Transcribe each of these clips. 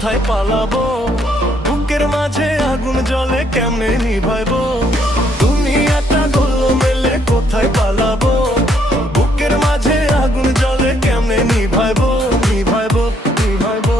কোথায় পালাবো? বুকের মাঝে আগুন জলে কেমনে নিভাইবো তুমি একটা গোল্ল মেলে কোথায় পালাবো? বুকের মাঝে আগুন জলে কেমনে নিভাইবো নিভাইবো নিভাইবো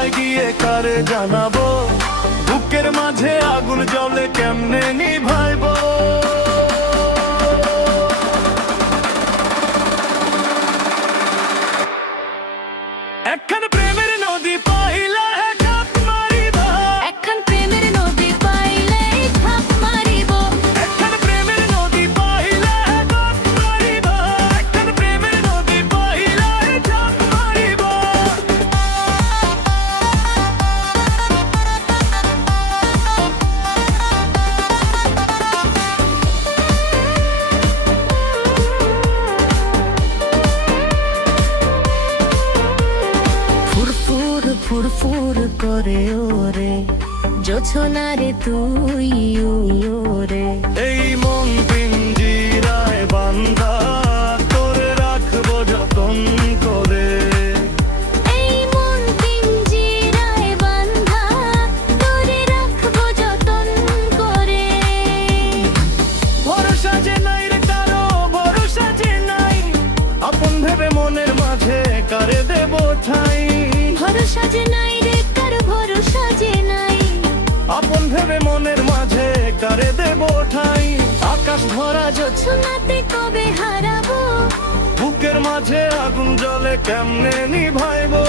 কোথায় গিয়ে কারে জানাব? বুকের মাঝে আগুন জলে কেমনে নিভাইবো? ফুরফুর করে ওরে জোছনারে তুই ওরে এই মন আপন ভেবে মনের মাঝে কারে দেব ঠাই? আকাশ ভরা যাচ্ছে কবে হারাবো? বুকের মাঝে আগুন জলে কেমনে নিভাইবো?